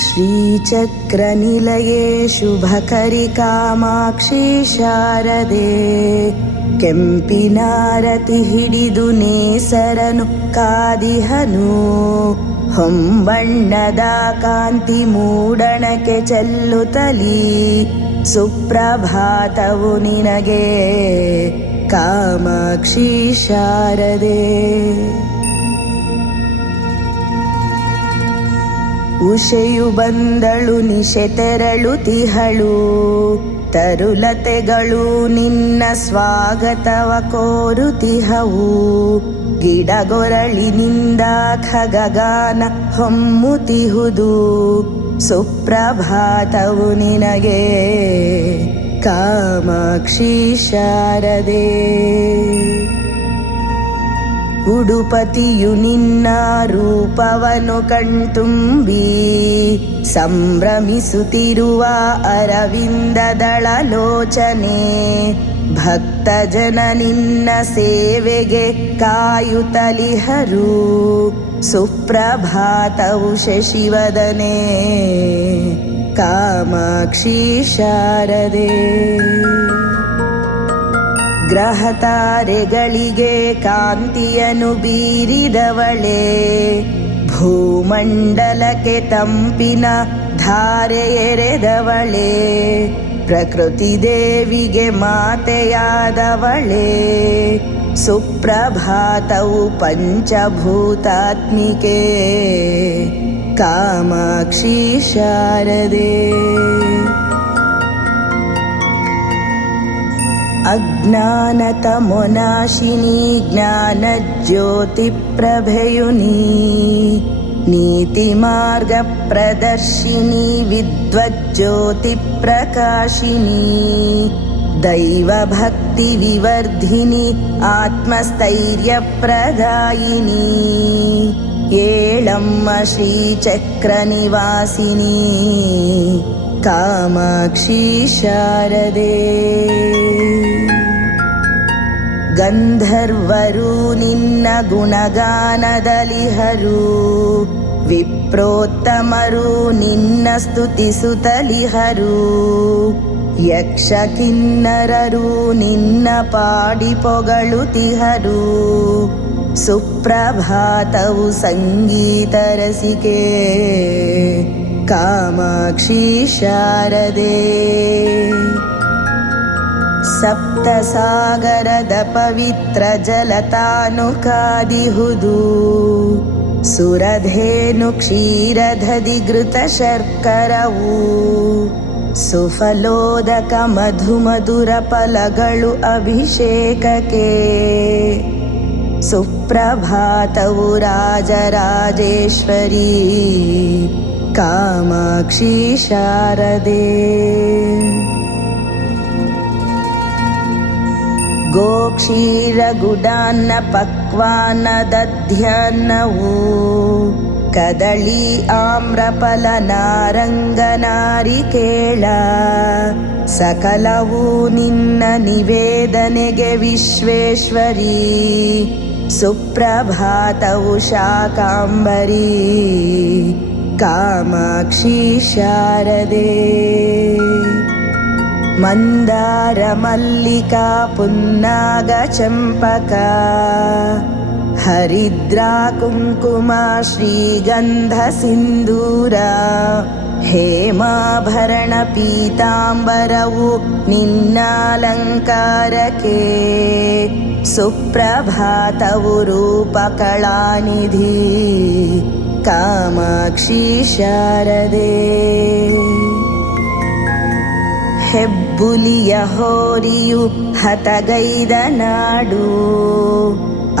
ಶ್ರೀಚಕ್ರನಿಲಯೇ ಶುಭಕರಿ ಕಾಮಾಕ್ಷಿ ಶಾರದೆ, ಕೆಂಪಿನಾರತಿ ಹಿಡಿದು ನೇಸರನು ಕಾದಿಹನು. ಹೊಂಬಣ್ಣದ ಕಾಂತಿ ಮೂಡಣಕ್ಕೆ ಚೆಲ್ಲುತ್ತಲೀ, ಸುಪ್ರಭಾತವು ನಿನಗೆ ಕಾಮಾಕ್ಷಿ ಶಾರದೆ. ಉಷೆಯು ಬಂದಳು ನಿಶೆ ತೆರಳುತಿಹಳು, ತರುಲತೆಗಳು ನಿನ್ನ ಸ್ವಾಗತವ ಕೋರುತಿಹವು. ಗಿಡಗೊರಳಿನಿಂದ ಖಗಗಾನ ಹೊಮ್ಮುತಿಹುದು, ಸುಪ್ರಭಾತವು ನಿನಗೆ ಕಾಮಾಕ್ಷಿ ಶಾರದೆ. ಉಡುಪತಿಯು ನಿನ್ನ ರೂಪವನು ಕಣ್ತುಂಬಿ, ಸಂಭ್ರಮಿಸುತ್ತಿರುವ ಅರವಿಂದದಳ ಲೋಚನೆ. ಭಕ್ತ ಜನ ನಿನ್ನ ಸೇವೆಗೆ ಕಾಯುತ್ತಲಿಹರು, ಸುಪ್ರಭಾತವು ಶಶಿವದನೆ ಕಾಮಾಕ್ಷಿ ಶಾರದೆ. ಗ್ರಹತಾರೆಗಳಿಗೆ ಕಾಂತಿಯನು ಬೀರಿದವಳೆ, ಭೂಮಂಡಲಕ್ಕೆ ತಂಪಿನ ಧಾರೆ ಎರೆದವಳೆ. ಪ್ರಕೃತಿ ದೇವಿಗೆ ಮಾತೆಯಾದವಳೆ, ಸುಪ್ರಭಾತವು ಪಂಚಭೂತಾತ್ಮಿಕೆ ಕಾಮಾಕ್ಷಿ ಶಾರದೆ. ಅಜ್ಞಾನತಮೋನಾಶಿನಿ ಜ್ಞಾನಜ್ಯೋತಿಪ್ರಭೆಯುನಿ, ನೀತಿ ಮಾರ್ಗ ಪ್ರದರ್ಶಿನಿ ವಿದ್ವಜ್ಯೋತಿಪ್ರಕಾಶಿನಿ. ದೈವ ಭಕ್ತಿ ವಿವರ್ಧಿನಿ ಆತ್ಮಸ್ಥೈರ್ಯಪ್ರದಾಯಿನಿ, ಏಳಮ್ಮ ಶ್ರೀಚಕ್ರ ನಿವಾಸಿನಿ ಕಾಮಾಕ್ಷಿ ಶಾರದೆ. ಗಂಧರ್ವರು ನಿನ್ನ ಗುಣಗಾನದಲಿಹರು, ವಿಪ್ರೋತ್ತಮರು ನಿನ್ನ ಸ್ತುತಿಸುತ್ತಲಿಹರು. ಯಕ್ಷ ಕಿನ್ನರರು ನಿನ್ನ ಪಾಡಿ ಪೊಗಳುತಿಹರು, ಸುಪ್ರಭಾತವು ಸಂಗೀತ ರಸಿಕೆ ಕಾಮಾಕ್ಷಿ ಶಾರದೆ. ಸಪ್ತ ಸಾಗರದ ಪವಿತ್ರ ಜಲತಾನು ಕಾದಿಹುದು, ಸುರಧೇನು ಕ್ಷೀರಧದಿ ಘೃತ ಶರ್ಕರವು. ಸುಫಲೋದಕ ಮಧು ಮಧುರ ಫಲಗಳು ಅಭಿಷೇಕಕ್ಕೆ, ಸುಪ್ರಭಾತವು ರಾಜರಾಜೇಶ್ವರಿ ಕಾಮಾಕ್ಷಿ ಶಾರದೆ. ಗೋಕ್ಷೀರ ಗುಡಾನ್ನ ಪಕ್ವಾನ ದಧ್ಯನ್ನವು, ಕದಳಿ ಆಮ್ರಫಲ ನಾರಂಗ ನಾರಿಕೇಳ. ಸಕಲವು ನಿನ್ನ ನಿವೇದನೆಗೆ ವಿಶ್ವೇಶ್ವರಿ, ಸುಪ್ರಭಾತವು ಶಾಕಾಂಬರಿ ಕಾಮಾಕ್ಷಿ ಶಾರದೆ. ಮಂದಾರ ಮಲ್ಲಿಕಾ ಪುನ್ನಾಗ ಚಂಪಕ, ಹರಿದ್ರಾ ಕುಂಕುಮ ಶ್ರೀಗಂಧ ಸಿಂಧೂರ. ಹೇಮಾಭರಣ ಪೀತಾಂಬರವು ನಿನ್ನಾಲಂಕಾರಕ್ಕೆ, ಸುಪ್ರಭಾತವು ರೂಪಕಳಾನಿಧಿ ಕಾಮಾಕ್ಷಿ ಶಾರದೆ. ಹೆಬ್ಬುಲಿಯ ಹೋರಿಯು ಹತಗೈದ ನಾಡು,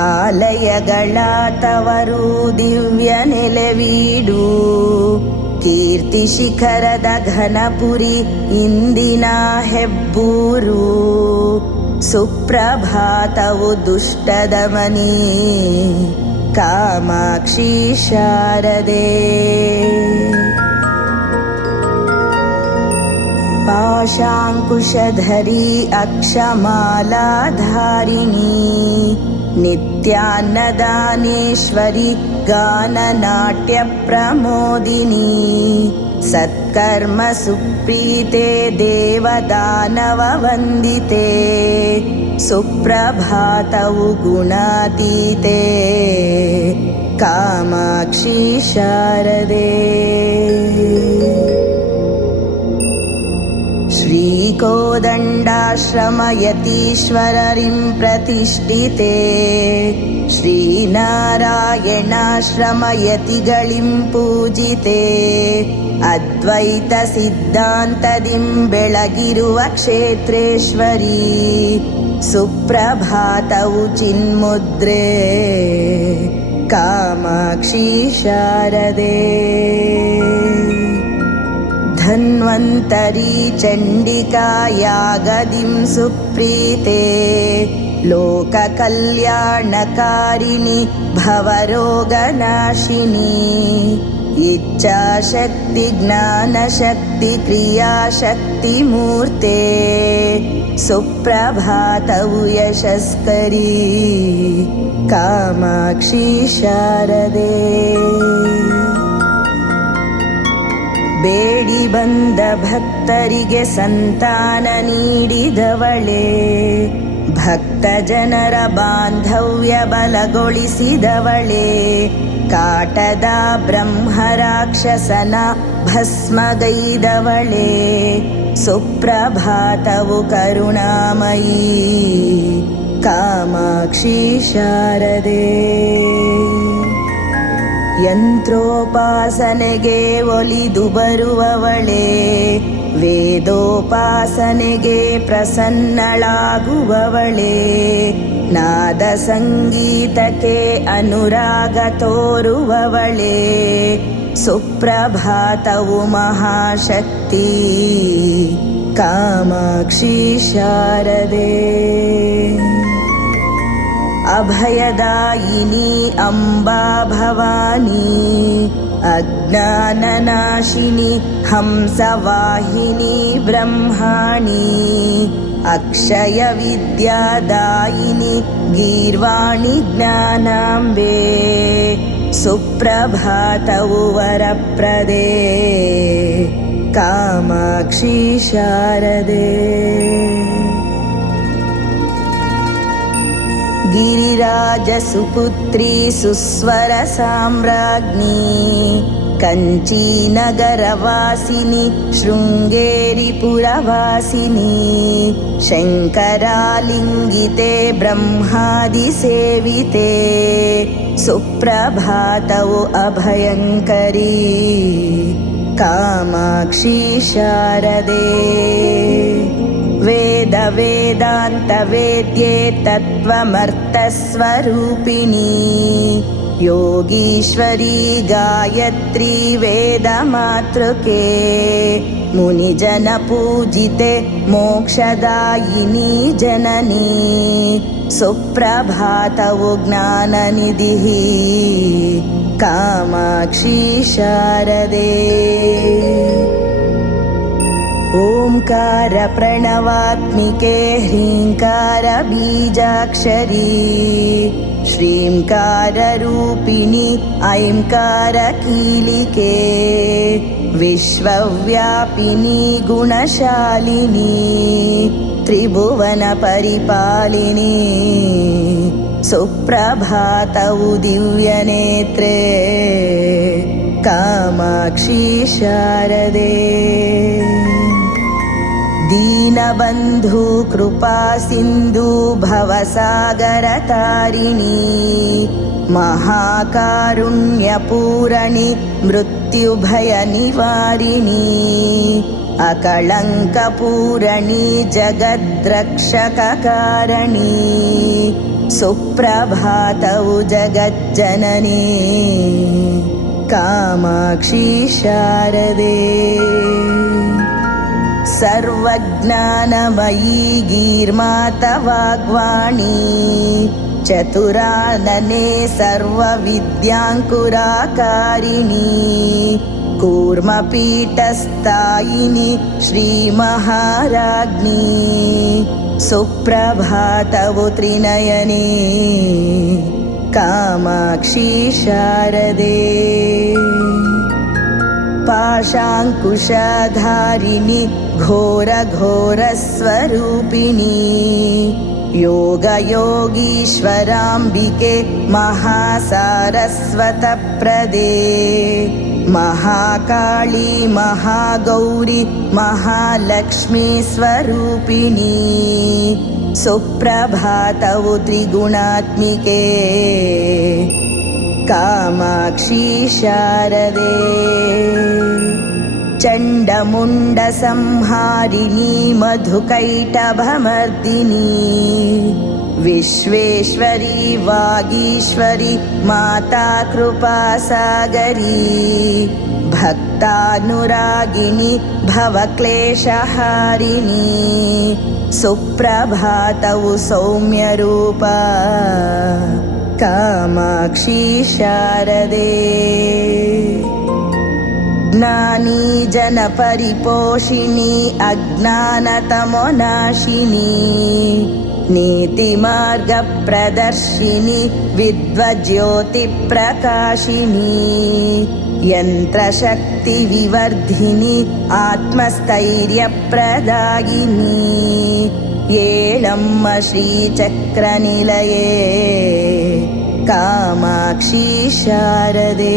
ಆಲಯಗಳ ತವರು ದಿವ್ಯ ನೆಲೆವೀಡು. ಕೀರ್ತಿ ಶಿಖರದ ಘನಪುರಿ ಇಂದಿನ ಹೆಬ್ಬೂರು, ಸುಪ್ರಭಾತವು ದುಷ್ಟದಮನಿ ಕಾಮಾಕ್ಷಿ ಶಾರದೆ. ಪಾಶಾಂಕುಶಧರಿ ಅಕ್ಷಮಾಲಾಧಾರಿಣಿ, नित्यान्नदानेश्वरि गाननाट्यप्रमोदिनी सत्कर्म सुप्रीते देवदानववन्दिते सुप्रभातौ गुणातीते कामाक्षी शारदे। श्रीकोदण्डाश्रमयतीश्वररिं प्रतिष्ठिते श्रीनारायणाश्रमयतिಗಳಿಂ पूजिते अद्वैतसिद्धान्तदिं ಬೆಳಗಿರುವ ಕ್ಷೇತ್ರೇಶ್ವರಿ सुप्रभातौ चिन्मुद्रे कामाक्षी शारदे। धन्वन्तरी चण्डिका यागदिं सुप्रीते लोककल्याणकारिणि भवरोगनाशिनी इच्छाशक्ति ज्ञानशक्ति क्रियाशक्तिमूर्ते सुप्रभातौ यशस्करी कामाक्षी शारदे। ಬೇಡಿ ಬಂದ ಭಕ್ತರಿಗೆ ಸಂತಾನ ನೀಡಿದವಳೇ ಭಕ್ತ ಜನರ ಬಾಂಧವ್ಯ ಬಲಗೊಳಿಸಿದವಳೇ ಕಾಟದ ಬ್ರಹ್ಮರಾಕ್ಷಸನ ಭಸ್ಮಗೈದವಳೇ ಸುಪ್ರಭಾತವು ಕರುಣಾಮಯೀ ಕಾಮಾಕ್ಷಿ ಶಾರದೆ. ಯಂತ್ರೋಪಾಸನೆಗೆ ಒಲಿದು ಬರುವವಳೇ ವೇದೋಪಾಸನೆಗೆ ಪ್ರಸನ್ನಳಾಗುವವಳೇ ನಾದ ಸಂಗೀತಕ್ಕೆ ಅನುರಾಗ ತೋರುವವಳೇ ಸುಪ್ರಭಾತವು ಮಹಾಶಕ್ತಿ ಕಾಮಾಕ್ಷಿ ಶಾರದೆ. ಅಭಯದಾಯಿನಿ ಅಂಬಾ ಭವಾನಿ ಅಜ್ಞಾನನಾಶಿನಿ ಹಂಸವಾಹಿನಿ ಬ್ರಹ್ಮಾಣಿ ಅಕ್ಷಯ ವಿದ್ಯಾದಾಯಿನಿ ಗೀರ್ವಾಣಿ ಜ್ಞಾನಾಂಬೆ ಸುಪ್ರಭಾತವು ವರಪ್ರದೆ ಕಾಮಾಕ್ಷಿ ಶಾರದೆ. ಗಿರಿರಾಜ ಸುಪುತ್ರಿ ಸುಸ್ವರ ಸಾಮ್ರಾಜ್ಞಿ ಕಂಚೀನಗರವಾಸಿನಿ ಶೃಂಗೇರಿ ಪುರವಾಸಿನಿ ಶಂಕರಾಲಿಂಗಿತೆ ಬ್ರಹ್ಮಾದಿ ಸೇವಿತೆ ಸುಪ್ರಭಾತವು ಅಭಯಂಕರಿ ಕಾಮಾಕ್ಷಿ ಶಾರದೆ. ವೇದ ವೇದಾಂತ ವೇದ್ಯೆ ತತ್ವಮರ್ಥ ಸ್ವರೂಪಿಣಿ ಯೋಗೀಶ್ವರಿ ಗಾಯತ್ರಿ ವೇದ ಮಾತೃಕೆ ಮುನಿಜನ ಪೂಜಿತೆ ಮೋಕ್ಷದಾಯಿನಿ ಜನನಿ ಸುಪ್ರಭಾತವು ಜ್ಞಾನನಿಧಿ ಕಾಮಾಕ್ಷಿ ಶಾರದೆ. ಓಂಕಾರ ಪ್ರಣವಾತ್ಮಿಕೆ ಹ್ರೀಂಕಾರ ಬೀಜಾಕ್ಷರಿ ಶ್ರೀಂಕಾರ ರೂಪಿಣಿ ಐಂಕಾರ ಕೀಲಿಕೆ ವಿಶ್ವವ್ಯಾಪಿನಿ ಗುಣಶಾಲಿನಿ ತ್ರಿಭುವನ ಪರಿಪಾಲಿನಿ ಸುಪ್ರಭಾತವು ದಿವ್ಯನೇತ್ರೇ ಕಾಮಾಕ್ಷಿ ಶಾರದೆ. ದೀನಬಂಧು ಕೃಪಾ ಸಿಂಧು ಭವಸಾಗರ ತಾರಿಣಿ ಮಹಾಕಾರುಣ್ಯ ಪೂರಣಿ ಮೃತ್ಯುಭಯ ನಿವಾರಿಣಿ ಅಕಳಂಕ ಪೂರಣಿ ಜಗದ್ರಕ್ಷಕ ಕಾರಣಿ ಸುಪ್ರಭಾತವು ಜಗಜ್ಜನನಿ ಕಾಮಾಕ್ಷಿ ಶಾರದೆ. ಸರ್ವಜ್ಞಾನಮಯೀ ಗೀರ್ಮಾತ ವಾಗ್ವಾಣಿ ಚತುರಾನನೆ ಸರ್ವವಿದ್ಯಾಂಕುರಾಕಾರಿಣಿ ಕೂರ್ಮಪೀಠಸ್ಥಾಯಿನಿ ಶ್ರೀಮಹಾರಾಜ್ಞಿ ಸುಪ್ರಭಾತವು ತ್ರಿನಯನೇ ಕಾಮಾಕ್ಷಿ ಶಾರದೆ ಪಾಶಾಂಕುಶಧಾರಿಣಿ ಘೋರ ಘೋರ ಸ್ವರೂಪಿಣಿ ಯೋಗ ಯೋಗೀಶ್ವರಾಂಬಿಕೆ ಮಹಾಸಾರಸ್ವತ ಪ್ರದೇ ಮಹಾಕಾಳಿ ಮಹಾಗೌರಿ ಮಹಾಲಕ್ಷ್ಮೀ ಸ್ವರೂಪಿಣಿ ಸುಪ್ರಭಾತವು ತ್ರಿಗುಣಾತ್ಮಿಕೆ ಕಾಮಾಕ್ಷಿ ಶಾರದೆ ಚಂಡಮುಂಡ ಸಂಹಾರಿಣಿ ಮಧುಕೈಟಭಮರ್ದಿನಿ ವಿಶ್ವೇಶ್ವರಿ ವಾಗೀಶ್ವರಿ ಮಾತಾ ಕೃಪಾಸಾಗರಿ ಭಕ್ತಾನುರಾಗಿಣಿ ಭವಕ್ಲೇಶಹಾರಿಣಿ ಸುಪ್ರಭಾತವು ಸೌಮ್ಯರೂಪ ಕಾಮಾಕ್ಷಿ ಶಾರದೆ ಜ್ಞಾನಿ ಜನ ಪರಿಪೋಷಿಣಿ ಅಜ್ಞಾನತಮೋನಾಶಿನಿ ನೀತಿ ಮಾರ್ಗ ಪ್ರದರ್ಶಿನಿ ವಿದ್ವಜ್ಯೋತಿ ಪ್ರಕಾಶಿನಿ ಯಂತ್ರಶಕ್ತಿ ವಿವರ್ಧಿನಿ ಆತ್ಮಸ್ಥೈರ್ಯ ಪ್ರದಾಯಿನಿ ಏಳಮ್ಮ ಶ್ರೀಚಕ್ರ ನಿಲಯೇ ಕಾಮಾಕ್ಷಿ ಶಾರದೆ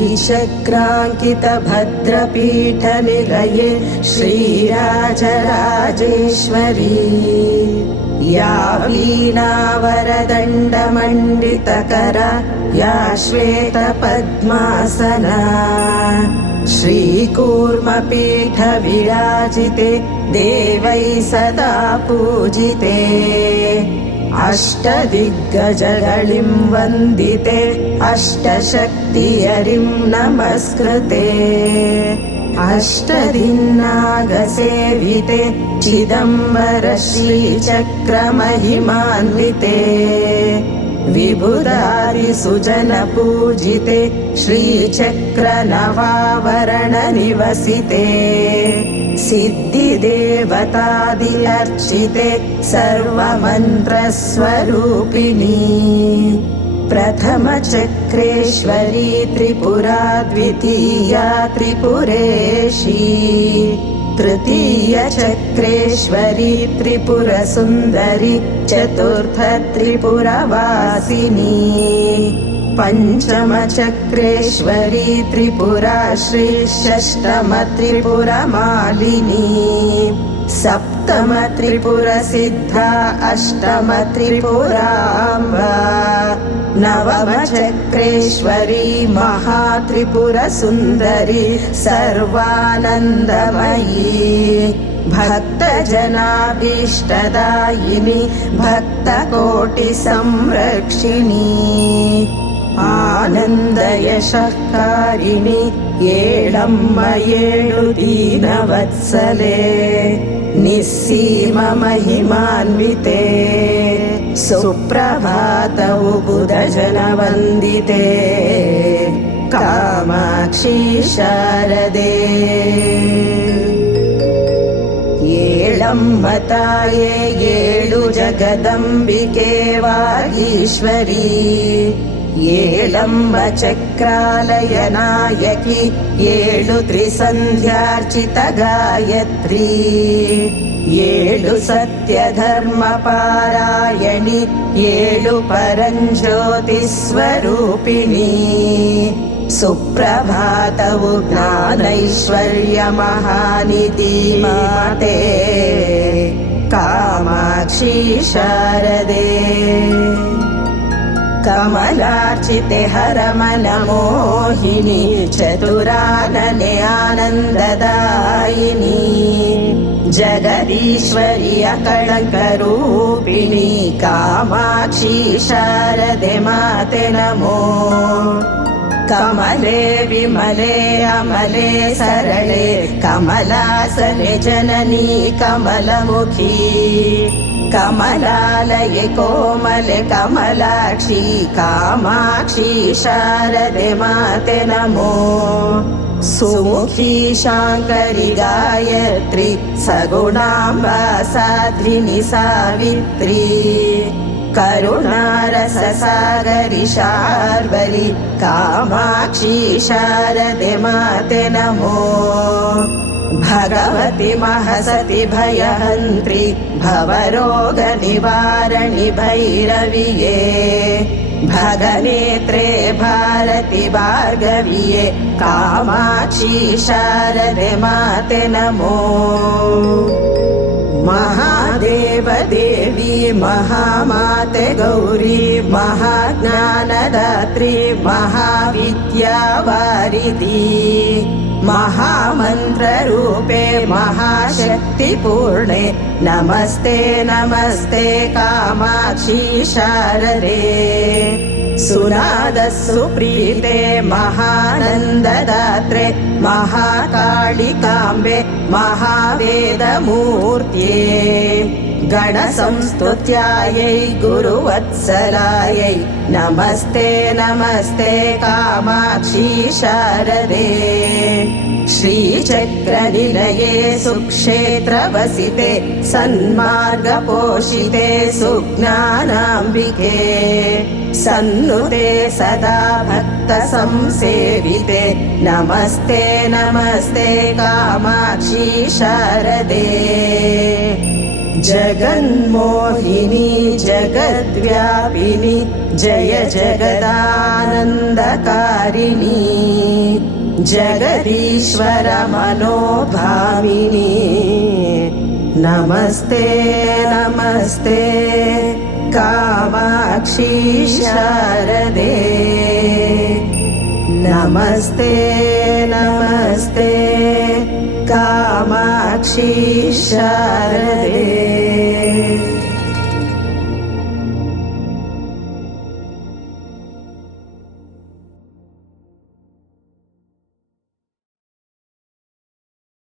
ಶ್ರೀಚಕ್ರಾಂಕಿತ ಭದ್ರಪೀಠ ನಿಲಯೇ ಶ್ರೀರಾಜರಾಜೇಶ್ವರಿ ಯಾ ವೀಣಾವರದಂಡ ಮಂಡಿತಕರ ಯಾ ಶ್ವೇತ ಪದ್ಮಾಸನ ಶ್ರೀಕೂರ್ಮಪೀಠ ವಿರಾಜಿತೆ ದೇವೈ ಸದಾ ಪೂಜಿತೆ ಅಷ್ಟದಿಗ್ಗಜಗಳಿಂ ವಂದಿತೆ ಅಷ್ಟಶಕ್ತಿಯರಿಂ ನಮಸ್ಕೃತೆ ಅಷ್ಟದಿನ್ನಾಗ ಸೇವಿತೆ ಚಿದಂಬರ ಶ್ರೀಚಕ್ರ ಮಹಿಮಾನ್ವಿತೆ ವಿಬುಧಾರಿ ಸುಜನ ಪೂಜಿತೆ ಶ್ರೀಚಕ್ರ ನವಾವರಣ ನಿವಸಿತೆ ಸಿದ್ಧಿದೇವತಾದಿ ಅರ್ಚಿತೆ ಸರ್ವಮಂತ್ರ ಸ್ವರೂಪಿಣಿ ಪ್ರಥಮ ಚಕ್ರೇಶ್ವರಿ ತ್ರಿಪುರಾ ದ್ವಿತೀಯ ತ್ರಿಪುರೇಶಿ ತೃತೀಯ ಚಕ್ರೇಶ್ವರಿ ತ್ರಿಪುರ ಸುಂದರಿ ಚತುರ್ಥ ತ್ರಿಪುರವಾಸಿನಿ ಪಂಚಮ ಚಕ್ರೇಶ್ವರಿ ತ್ರಿಪುರಾ ಶ್ರೀ ಷಷ್ಟಮ ತ್ರಿಪುರ ಮಾಲಿನಿ ಸಪ್ತಮ ತ್ರಿಪುರ ಸಿದ್ಧ ಅಷ್ಟಮ ತ್ರಿಪುರಾಂಬ ನವಮ ಚಕ್ರೇಶ್ವರಿ ಮಹಾ ತ್ರಿಪುರ ಸುಂದರಿ ಸರ್ವಾನಂದಮಯೀ ಭಕ್ತ ಜನಾಭೀಷ್ಟದಾಯಿನಿ ಭಕ್ತ ಕೋಟಿ ಸಂರಕ್ಷಿಣಿ ಆನಂದ ಯಶಃಕಾರಿಣಿ ಏಳಮ್ಮ ಏಳು ದೀನವತ್ಸಲೆ ನಿಸ್ಸೀಮ ಮಹಿಮಾನ್ವಿತೆ ಸುಪ್ರಭಾತವು ಬುಧ ಜನ ವಂದಿತೆ ಕಾಮಾಕ್ಷಿ ಶಾರದೆ ಏಳಮ್ಮ ತಾಯೇ ಏಳು ಜಗದಂಬಿಕೆ ವಾಗೀಶ್ವರಿ ಏಳಂಬ ಚಕ್ರಾಲಯ ನಾಯಕಿ ಏಳು ತ್ರಿಸಂಧ್ಯಾರ್ಚಿತ ಗಾಯತ್ರಿ ಏಳು ಸತ್ಯ ಧರ್ಮ ಪಾರಾಯಣಿ ಏಳು ಪರಂಜ್ಯೋತಿ ಸ್ವರೂಪಿಣಿ ಸುಪ್ರಭಾತವು ಜ್ಞಾನೈಶ್ವರ್ಯ ಮಹಾನಿಧಿ ಮಾತೆ ಕಾಮಾಕ್ಷಿ ಶಾರದೆ ಕಮಲಾರ್ಚಿತೆ ಹರಮನ ಮೋಹಿನಿ ಚತುರಾನನೆ ಆನಂದದಾಯಿನಿ ಜಗದೀಶ್ವರಿಯ ಕಳಂಕರೂಪಿಣಿ ಕಾಮಾಕ್ಷಿ ಶಾರದೆ ಮಾತೆ ನಮೋ ಕಮಲೆ ವಿಮಲೆ ಅಮಲೆ ಸರಳೆ ಕಮಲಾಸನೆ ಜನನಿ ಕಮಲಮುಖಿ ಕಮಲಾಲಯೆ ಕೋಮಲೆ ಕಮಲಾಕ್ಷಿ ಕಾಮಾಕ್ಷಿ ಶಾರದೆ ಮಾತೆ ನಮೋ सुमुखी शाङ्करि गायत्री सगुणाम्बा साध्विनि सावित्री करुणारससागरि शार्वरि कामाक्षी शारदे माते नमो भगवति महसति भयहन्त्रि भवरोगनिवारणि भैरविये भगनेत्रे भारति भार्गविये कामाक्षी शारदे माते नमो महादेव देवी महामाते गौरी महाज्ञानदात्री महाविद्यावारिधी महामन्त्ररूपे महाशक्तिपूर्णे नमस्ते नमस्ते कामाक्षी शारदे सुनादसुप्रीते महानन्ददात्रे महाकालिकाम्बे महावेदमूर्त्ये गणसंस्तुत्यायै गुरुवत्सलायै नमस्ते नमस्ते कामाक्षी शारदे श्रीचक्रनिलये सुक्षेत्रवसिते सन्मार्गपोषिते सुज्ञानाम्बिके सन्नुते सदा भक्तसंसेविते नमस्ते नमस्ते कामाक्षी शारदे जगन्मोहिनी जगद्व्यापिनी जय जगदानन्दकारिणी जगदीश्वर मनोभामिनी नमस्ते नमस्ते कामाक्षी शारदे नमस्ते नमस्ते कामाक्षी शारदे।